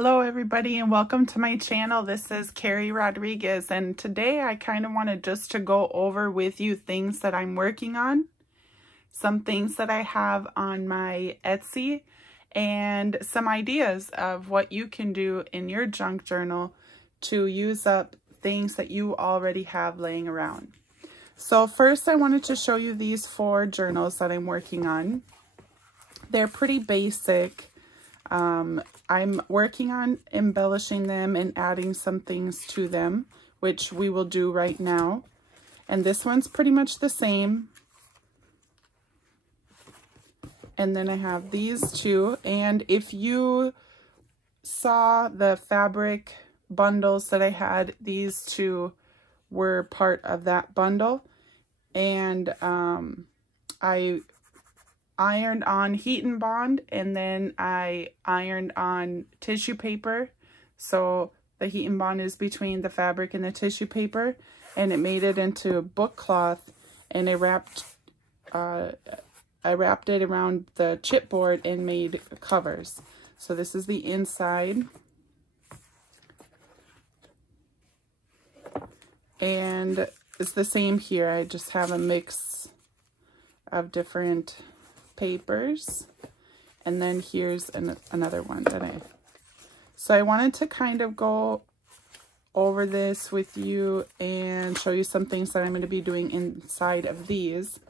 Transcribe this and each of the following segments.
Hello everybody and welcome to my channel. This is Carrie Rodriguez and today I kind of wanted just to go over with you things that I'm working on, some things that I have on my Etsy, and some ideas of what you can do in your junk journal to use up things that you already have laying around. So first I wanted to show you these 4 journals that I'm working on. They're pretty basic. I'm working on embellishing them and adding some things to them, which we will do right now. And this one's pretty much the same. And then I have these 2. And if you saw the fabric bundles that I had, these 2 were part of that bundle. And I ironed on Heat and Bond, and then I ironed on tissue paper. So the Heat and Bond is between the fabric and the tissue paper, and it made it into a book cloth, and I wrapped it around the chipboard and made covers. So this is the inside. And it's the same here. I just have a mix of different papers, and then here's another one that so I wanted to kind of go over this with you and show you some things that I'm going to be doing inside of these.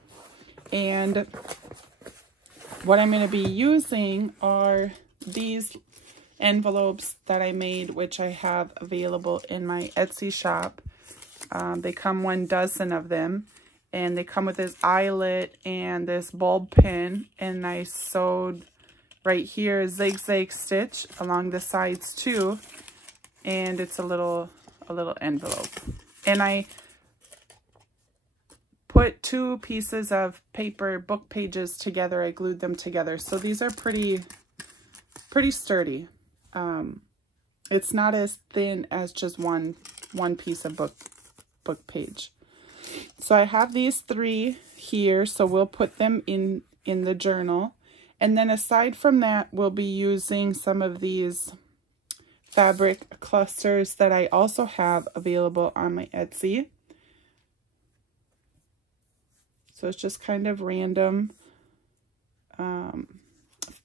And what I'm going to be using are these envelopes that I made, which I have available in my Etsy shop. They come 1 dozen of them. And they come with this eyelet and this bulb pin, and I sewed right here a zigzag stitch along the sides too, and it's a little envelope. And I put 2 pieces of paper book pages together. I glued them together, so these are pretty sturdy. It's not as thin as just one piece of book page. So I have these 3 here, so we'll put them in the journal. And then aside from that, we'll be using some of these fabric clusters that I also have available on my Etsy. So it's just kind of random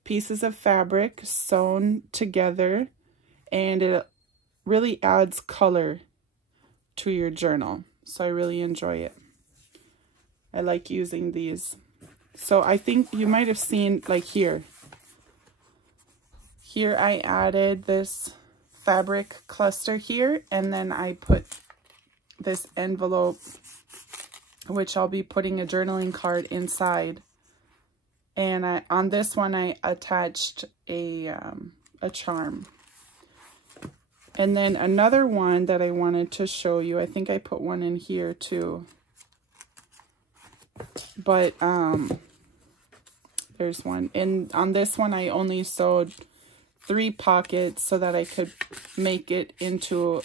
pieces of fabric sewn together, and it really adds color to your journal. So I really enjoy it. I like using these. So I think you might have seen, like here I added this fabric cluster here, and then I put this envelope, which I'll be putting a journaling card inside. And on this one I attached a charm. And then another one that I wanted to show you, I think I put one in here too. But there's one. And on this one I only sewed 3 pockets so that I could make it into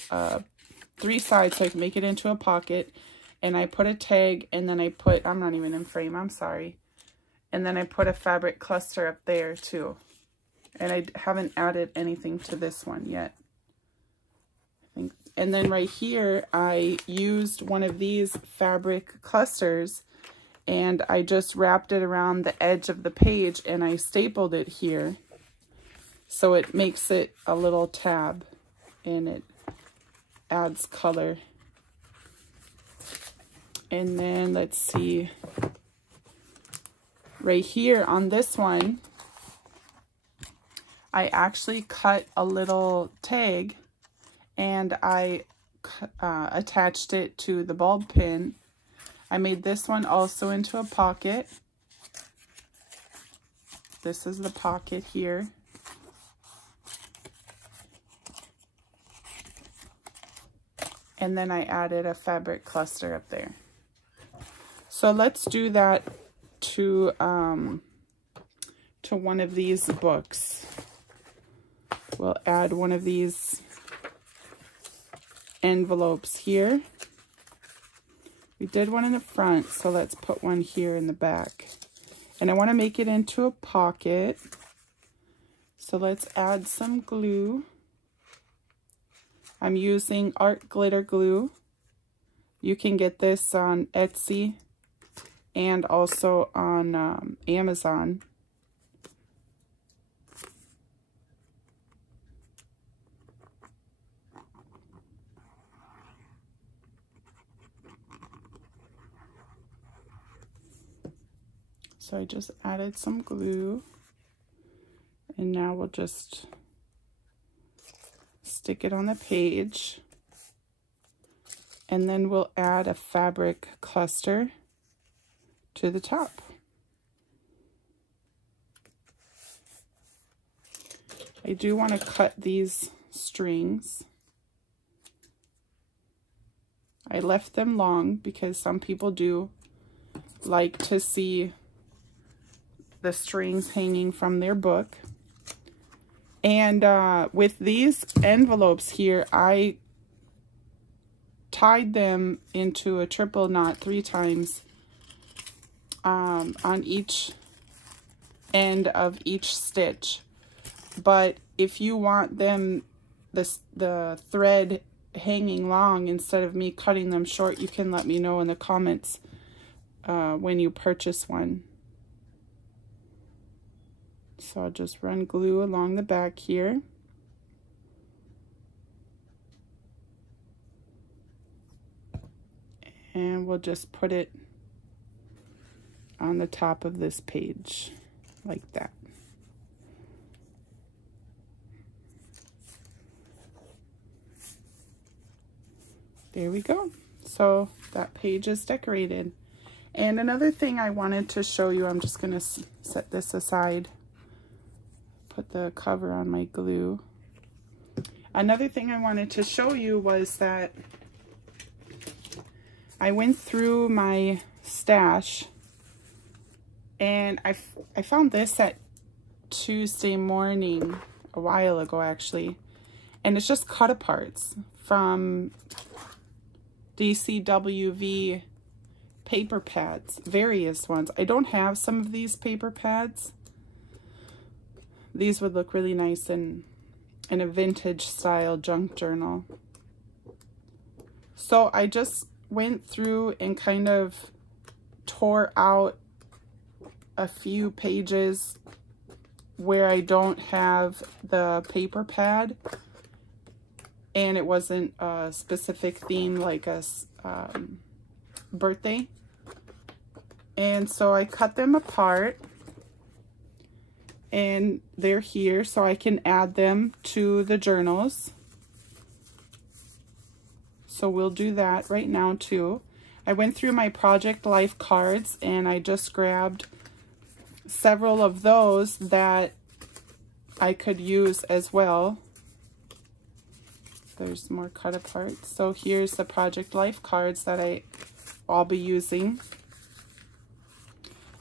3 sides so I could make it into a pocket. And I put a tag, and then I put, I'm not even in frame, I'm sorry. And then I put a fabric cluster up there too. And I haven't added anything to this one yet. And then right here, I used one of these fabric clusters, and I just wrapped it around the edge of the page, and I stapled it here. So it makes it a little tab, and it adds color. And then let's see, right here on this one, I actually cut a little tag, and I attached it to the bulb pin. I made this one also into a pocket. This is the pocket here. And then I added a fabric cluster up there. So let's do that to one of these books. We'll add one of these envelopes here. We did one in the front, so let's put one here in the back. And I want to make it into a pocket. So let's add some glue I'm using Art Glitter Glue. You can get this on Etsy and also on Amazon. So I just added some glue, and now we'll just stick it on the page, and then we'll add a fabric cluster to the top. I do want to cut these strings. I left them long because some people do like to see the strings hanging from their book. And with these envelopes here, I tied them into a triple knot 3 times on each end of each stitch. But if you want them, the thread hanging long instead of me cutting them short, you can let me know in the comments when you purchase one. So I'll just run glue along the back here. And we'll just put it on the top of this page like that. There we go. So that page is decorated. And another thing I wanted to show you, I'm just going to set this aside. Put the cover on my glue. Another thing I wanted to show you was that I went through my stash, and I found this at Tuesday morning, a while ago actually, and it's just cut aparts from DCWV paper pads, various ones. I don't have some of these paper pads. These would look really nice in a vintage style junk journal. So I just went through and kind of tore out a few pages where I don't have the paper pad and it wasn't a specific theme like a birthday. And so I cut them apart. And they're here so I can add them to the journals. So we'll do that right now too. I went through my Project Life cards and I just grabbed several of those that I could use as well. There's more cut apart. So here's the Project Life cards that I'll be using.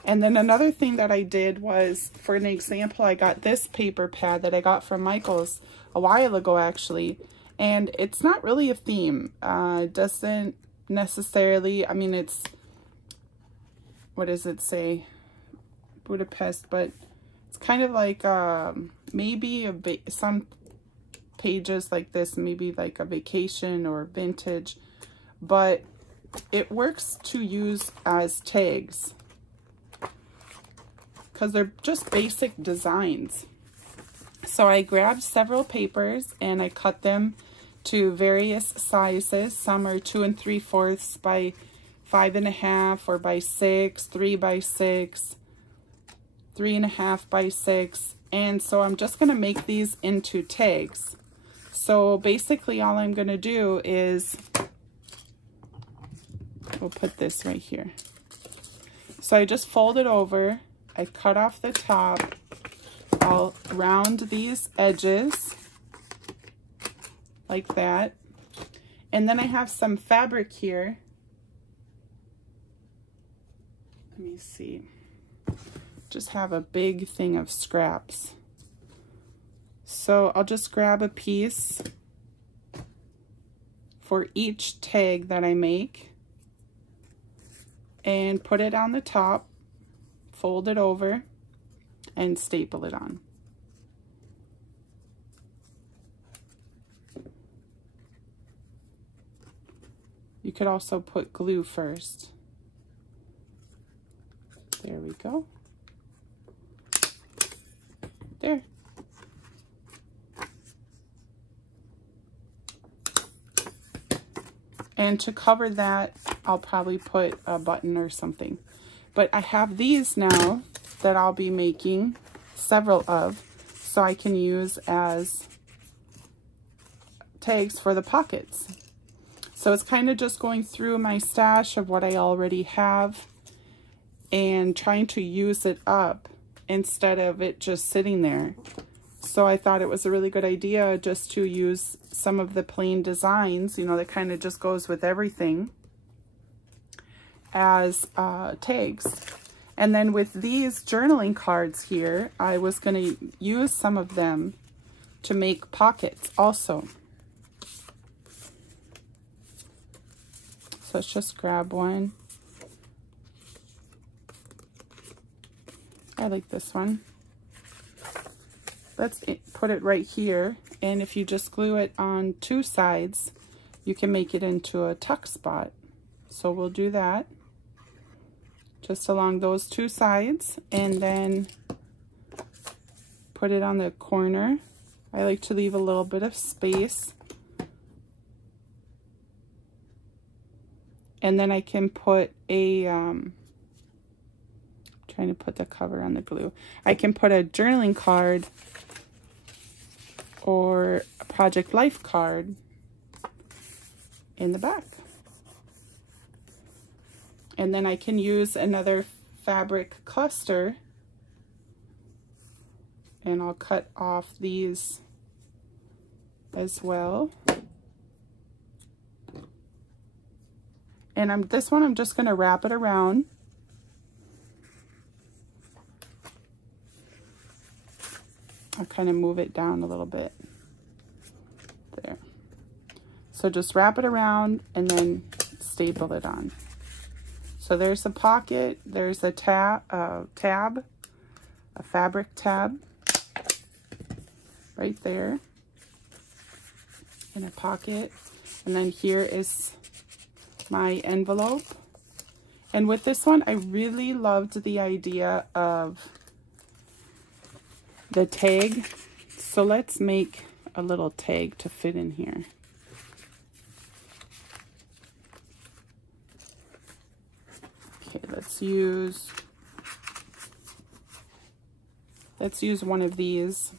And then another thing that I did was, for an example, I got this paper pad that I got from Michaels a while ago actually. And it's not really a theme. It doesn't necessarily, I mean, it's, what does it say? Budapest, but it's kind of like maybe some pages like this, maybe like a vacation or vintage, but it works to use as tags because they're just basic designs. So I grabbed several papers and I cut them to various sizes. Some are 2 3/4 by 5 1/2 or by 6, 3 by 6, 3 1/2 by 6. And so I'm just going to make these into tags. So basically all I'm going to do is, we'll put this right here. So I just fold it over. I cut off the top. I'll round these edges like that. And then I have some fabric here. Let me see. Just have a big thing of scraps. So I'll just grab a piece for each tag that I make and put it on the top, fold it over, and staple it on. could also put glue first. There we go. There. And to cover that, I'll probably put a button or something. But I have these now that I'll be making several of, so I can use as tags for the pockets. So it's kind of just going through my stash of what I already have and trying to use it up instead of it just sitting there. So I thought it was a really good idea just to use some of the plain designs, you know, that kind of just goes with everything, as tags. And then with these journaling cards here, I was going to use some of them to make pockets also. So let's just grab one. I like this one. Let's put it right here, and if you just glue it on two sides, you can make it into a tuck spot. So we'll do that just along those two sides, and then put it on the corner. I like to leave a little bit of space. And then I can put a, trying to put the cover on the glue. I can put a journaling card or a Project Life card in the back. And then I can use another fabric cluster, and I'll cut off these as well. And this one I'm just going to wrap it around. I'll kind of move it down a little bit. There. So just wrap it around and then staple it on. So there's a pocket, there's a tab, a fabric tab right there, and a pocket. And then here is my envelope. And with this one, I really loved the idea of the tag. So let's make a little tag to fit in here. Okay, let's use one of these.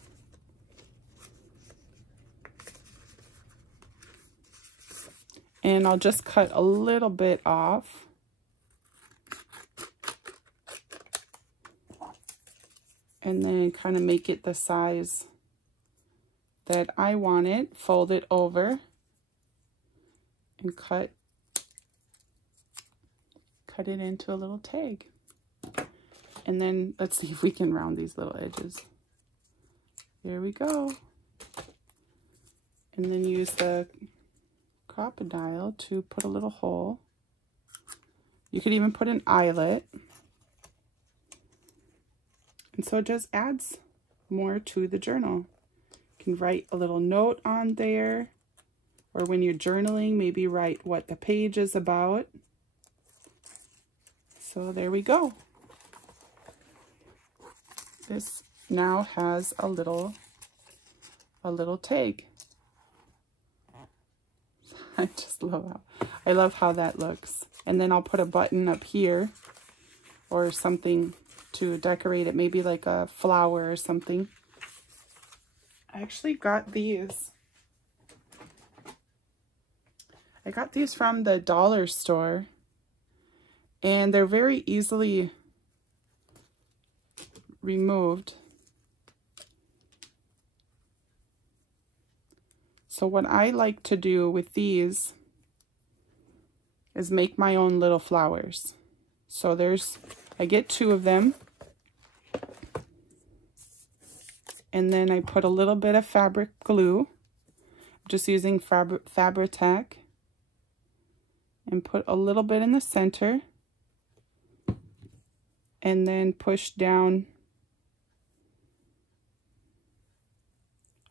And I'll just cut a little bit off. And then kind of make it the size that I want it. Fold it over and cut it into a little tag. And then let's see if we can round these little edges. There we go. And then use the crocodile to put a little hole. You could even put an eyelet. And so it just adds more to the journal. You can write a little note on there, or when you're journaling, maybe write what the page is about. So there we go. This now has a little tag. I just love how that looks. And then I'll put a button up here or something to decorate it, maybe like a flower or something. I actually got these. I got these from the dollar store, and they're very easily removed. So what I like to do with these is make my own little flowers. So I get 2 of them. And then I put a little bit of fabric glue. I'm just using Fabri-Tac. And put a little bit in the center. And then push down.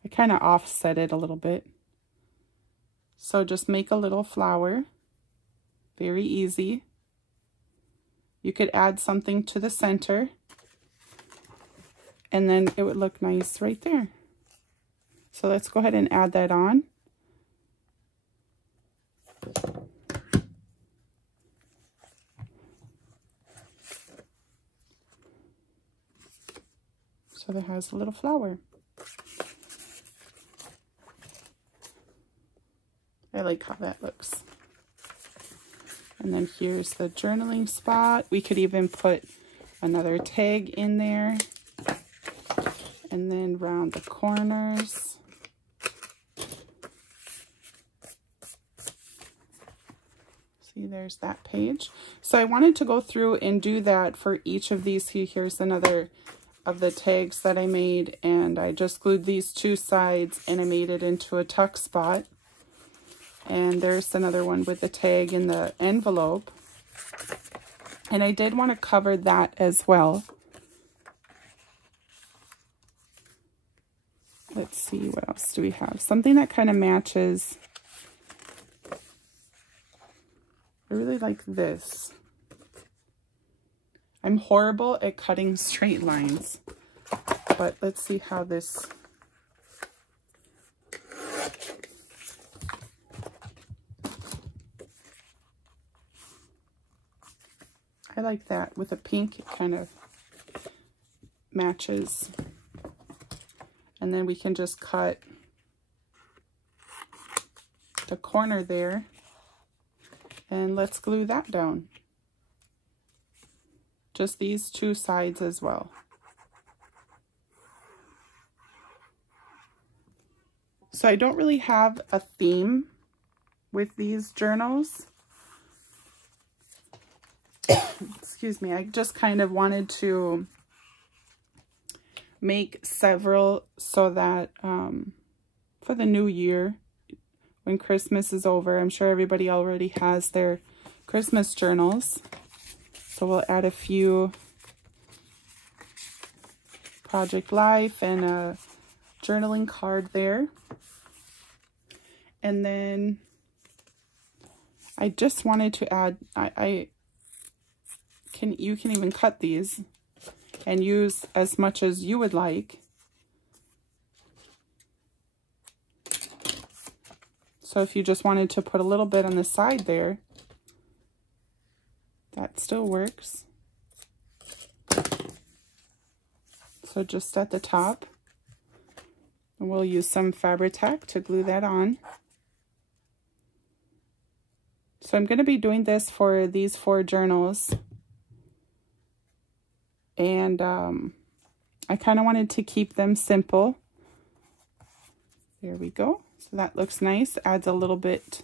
I kind of offset it a little bit. So just make a little flower. Very easy. You could add something to the center, and then it would look nice right there. So let's go ahead and add that on. So that has a little flower. I like how that looks. And then here's the journaling spot. We could even put another tag in there. And then round the corners. See, there's that page. So I wanted to go through and do that for each of these. Here's another of the tags that I made, and I just glued these two sides and I made it into a tuck spot. And there's another one with the tag in the envelope. And I did want to cover that as well. Let's see, what else do we have? Something that kind of matches. I really like this. I'm horrible at cutting straight lines, but let's see how this... I like that. With a pink, it kind of matches. And then we can just cut the corner there. And let's glue that down. Just these two sides as well. So I don't really have a theme with these journals. Excuse me, I just kind of wanted to make several so that for the new year, when Christmas is over, I'm sure everybody already has their Christmas journals. So we'll add a few Project Life and a journaling card there. And then I just wanted to add, you can even cut these and use as much as you would like. So if you just wanted to put a little bit on the side there, that still works. So just at the top, and we'll use some Fabri-Tac to glue that on. So I'm going to be doing this for these 4 journals. And I kind of wanted to keep them simple. There we go. So that looks nice. Adds a little bit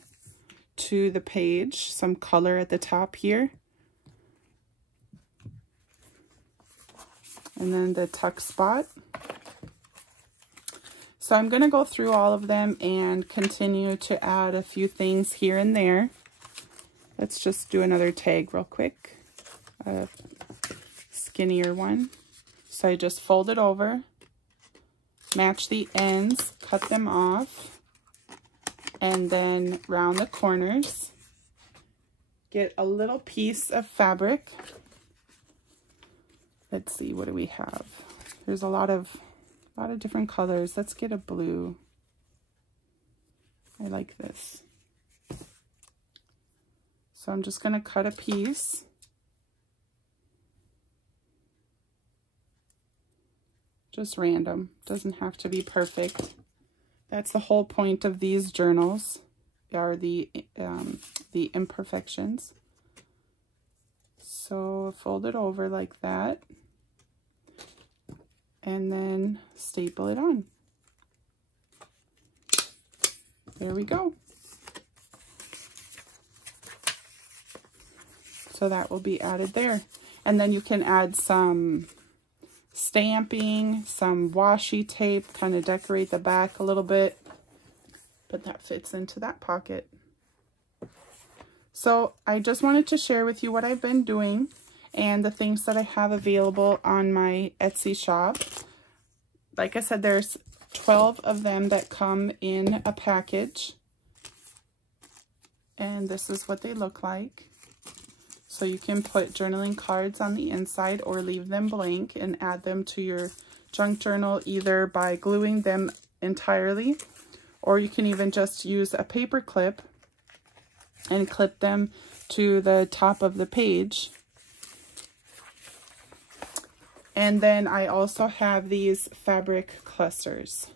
to the page. Some color at the top here. And then the tuck spot. So I'm going to go through all of them and continue to add a few things here and there. Let's just do another tag real quick. A skinnier one. So I just fold it over, match the ends, cut them off, and then round the corners. Get a little piece of fabric. Let's see, what do we have? There's a lot of different colors. Let's get a blue. I like this. So I'm just going to cut a piece. Just random. Doesn't have to be perfect. That's the whole point of these journals, are the imperfections. So fold it over like that. And then staple it on. There we go. So that will be added there. And then you can add some stamping, some washi tape, kind of decorate the back a little bit. But that fits into that pocket. So I just wanted to share with you what I've been doing and the things that I have available on my Etsy shop. Like I said, there's 12 of them that come in a package. And this is what they look like. So you can put journaling cards on the inside or leave them blank and add them to your junk journal either by gluing them entirely, or you can even just use a paper clip and clip them to the top of the page. And then I also have these fabric clusters.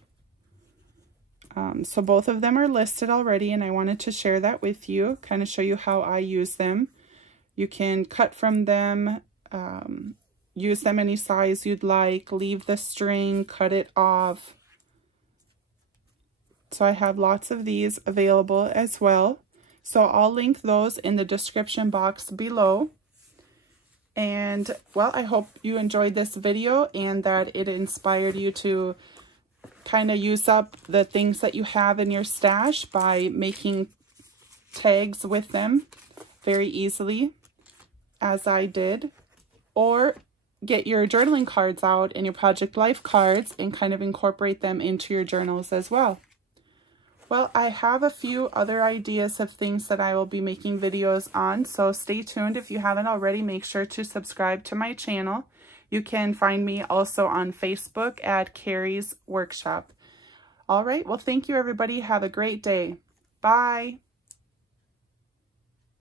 So both of them are listed already, and I wanted to share that with you, kind of show you how I use them. You can cut from them, use them any size you'd like, leave the string, cut it off. So I have lots of these available as well. So I'll link those in the description box below. And well, I hope you enjoyed this video and that it inspired you to kind of use up the things that you have in your stash by making tags with them very easily, as I did. Or get your journaling cards out and your Project Life cards and kind of incorporate them into your journals as well. Well, I have a few other ideas of things that I will be making videos on, so stay tuned. If you haven't already, make sure to subscribe to my channel. You can find me also on Facebook at Carrie's Workshop. All right, well, thank you, everybody. Have a great day. Bye.